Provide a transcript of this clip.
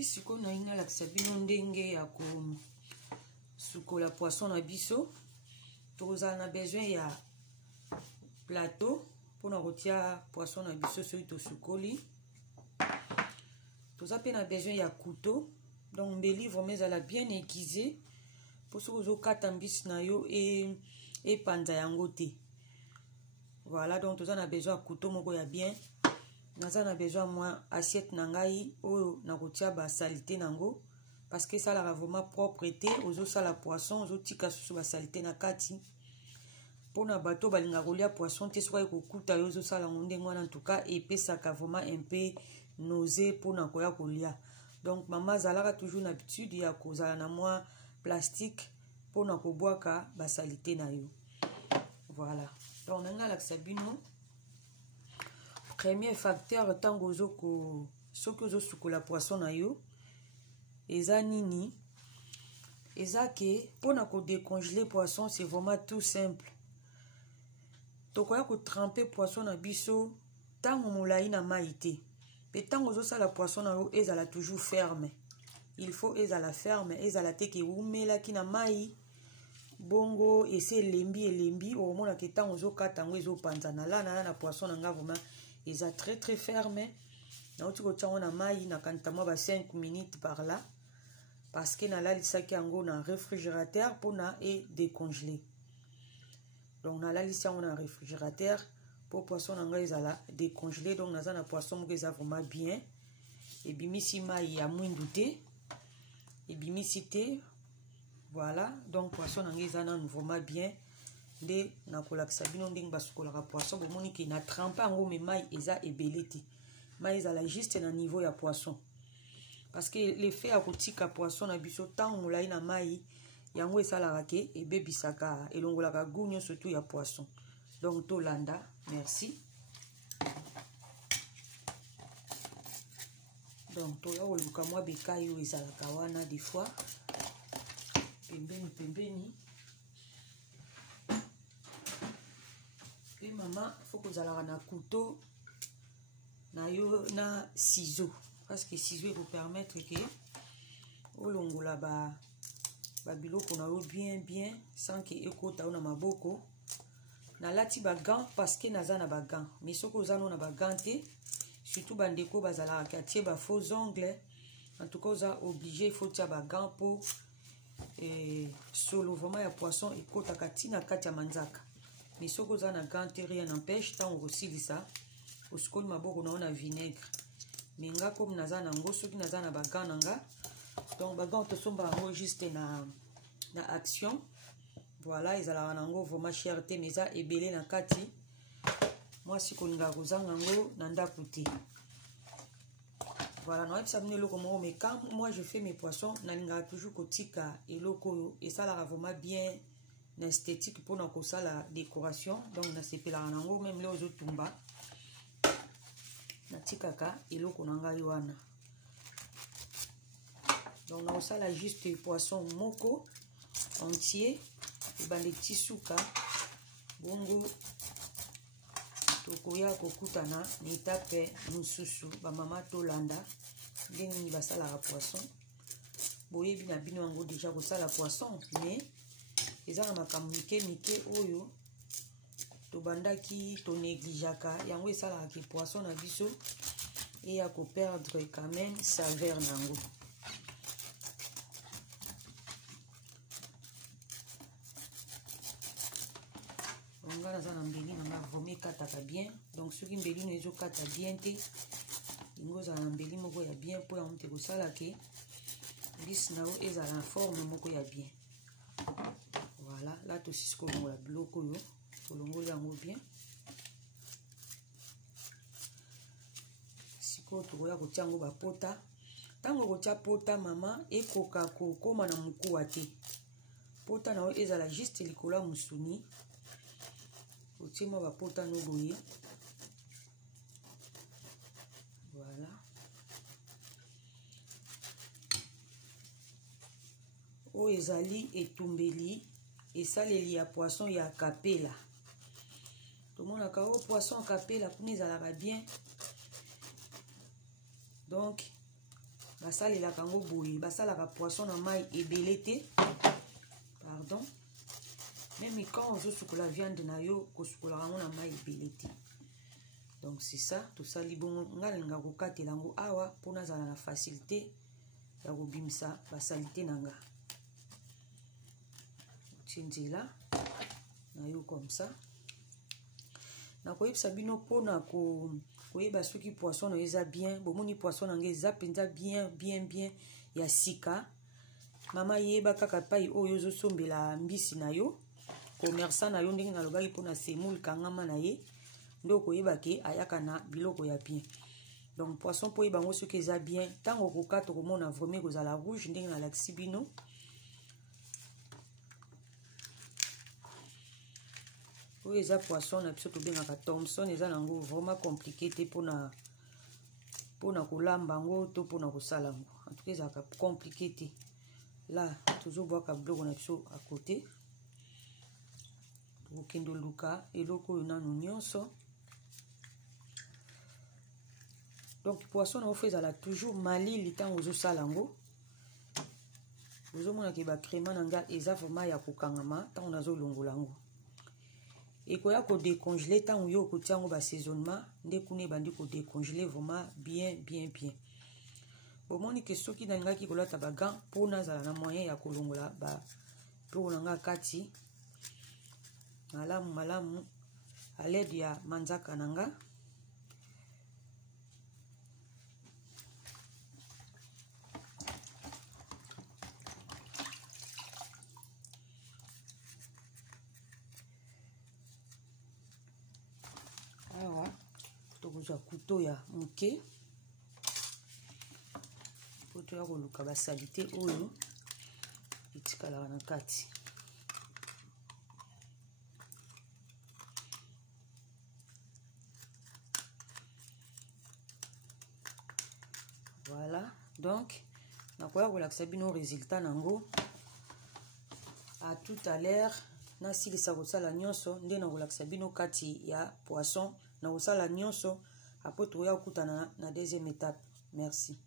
merci. Si on a une laxabino ndenge ya ko sukola poisson na biso. Toza na besoin ya plateau pour na rotia poisson na biso so to sukoli. Toza pe na besoin ya couteau. Donc mbeli vraiment ezala bien aiguisé pour ce que kata mbisi na yo et panza yango te. Voilà, donc toza na besoin ya couteau moko ya bien. Naza na besoin moi assiette na ngai oyo na rotia ba salité nango parce que ça la vraiment propreté ozo sala poisson ozo tika susu ba salité na kati. Pona bato balinga kolia poisson te soka ekokuta yo ozo sala ngonde ngwana en tout cas epesaka vraiment un peu nausée pona koya kolia. Donc maman zalaka toujours l'habitude ya kozala na moi plastique pona koboaka ba salité na yo. Voilà. Donc on a la sabino. Premier facteur tango ozoko soki ozo sukola poisson na yo eza nini? Eza ke pona ko décongeler poisson c'est vraiment tout simple. Tokoya ko tremper poisson na biso tango molai na mai te. Mais tango ozo sala poisson na yo ezala toujours ferme. Il faut ezala ferme, ezala te ke umela ki na mai bongo ese elembi au mona ke tango ozo kata ngo ezo panza na la na poisson na nga vraiment eza très ferme. Na oti ko tsango na mai na kanta mo ba 5 minutes par là parce que na la lisaki yango na réfrigérateur pour na et décongeler. Donc na la lisaki na réfrigérateur pour poisson na nga ezala décongelé. Donc naza na poisson mo eza vraiment bien et bimisi mai ya mwindu te et bimisi te. Voilà, donc poisson na nga eza na vraiment bien de na kolakisa bino ndenge basukolaka poisson bomoni ki na trempe yango me mai eza ebele te. Mai ezala juste na niveau ya poisson parce que l'effet ya kotika poisson na biso tango molai na mai yango esalaka ke ebebisaka elongolaka goût nyonso tout ya poisson. Donc tolanda, merci. Donc toya koluka mwa bekai oyo ezalaka wana des fois pembeni. Et maman, faut que vous ayez un couteau na ciseaux parce que ciseaux vous permettre que au longo là bas biloko na yo bien sans que ekota na maboko na lati ba gants parce que naza na ba gants mais ce que vous avez na ba gants surtout bandeko bazala katie ba faux ongles en tout cas vous êtes obligé il faut tia ba gants pour solo vraiment ya poisson ekota katina kati ya manzaka. Mais ce que vous avez ganté, rien n'empêche, tant aussi ça. Au school, ma boue, on a vinaigre. Mais nga comme naza nango, ceux qui naza na bagan nanga. Donc bagan te sont juste na action. Voilà, ils allaient nango vraiment cherté, mais ça est belé na kati. Moi si qu'on nga rozang nango nanda kuti. Voilà, non ça me le comment mais quand moi je fais mes poissons, nalinga toujours kotika et loko et ça la vraiment bien. Esthétique pour nous ça la décoration donc na sepela nango même les autres tumba na tikaka eloko nanga yoana donc na ça la juste poisson moko entier et bande tisuka bongo tokoya kokutana ni tape mususu ba mama tolanda ndeni basala la poisson boye bina bino ngo déjà ko sala poisson mais ezala makambo mike oyo tobandaki to négligeaka yango esalaka ke poisson na biso et ya ko perdre quand même saveur nango. Onga naza na mbeli na vomi kataka bien donc soki mbeli no ezo kata bien te ngo za na mbeli moko ya bien po ya mte ko sala ke bis na o ezala na forme moko ya bien. Voilà, là tout ce qu'on a bloqué, pour le bien. Si on a un pota, tant qu'on a pota, maman, et coca comme na mukuate. Pota na ezala juste les cola musuni. Otima ba pota no boye. Voilà. O ezali etumbeli. Et ça les lia poisson ya capella. Tout le monde a un poisson capella pour nous aller bien. Donc basalela kango boye basalaka poisson na mai ebele te pardon même quand ozosukola viande na yo kosukola yango na mai ebele te. Donc c'est ça tosali bongo nga linga kokatela yango awa mpona azala na facilité ya kobimisa basalite na nga. Tie nzela na yo comme ça nakoyebisa bino mpona koyeba soki poisson na yo eza bien. Bomoni poisson na nga eza mpenza bien ya sika. Mama yeba kaka pai oyo ozosombela mbisi na yo commerçant na yo ndenge nalobaki mpona semoule kangama na ye nde okoyeba ke ayaka na biloko ya bien. Donc poisson mpo oyeba yango soki eza bien ntango okokata komona vraimen kozala rouge ndenge nalakisi bino. Oyo eza poisson na biso tobengaka Thomson, eza nango vraiment compliqué te mpona kolamba yango to mpona kosala yango. En tout cas ezalaka compliqué te. Là tozobwaka biloko na biso à côté tokokende luka eloko oyo nano nyonso. Donc poisson na ofo ezala toujours malili ntango ozosala yango. Ozomona ke bacréma na nga eza vraiment ya kokangama ntango nazolongola yango. Ekoya kodécongeler ntango yo okotia yango basaisonnement nde kuna ebandi kodécongeler vraiment bien. Bomoni ke soki nalingaki kolata bagan mpo nazala na moyen ya kolongola biloko na nga kati malamu à l'aide ya manzaka na nga. Awa tokozwa couteau ya moke po toya koluka basalite oyo etikalaka na kati. Voilà, donc nakoya kolakisa bino résultat nango. À tout à l'heure. Nasilisa kosala nyonso nde nakolakisa bino kati ya poisson na kosala nyonso apo toya kokutana na deuxième étape. Merci.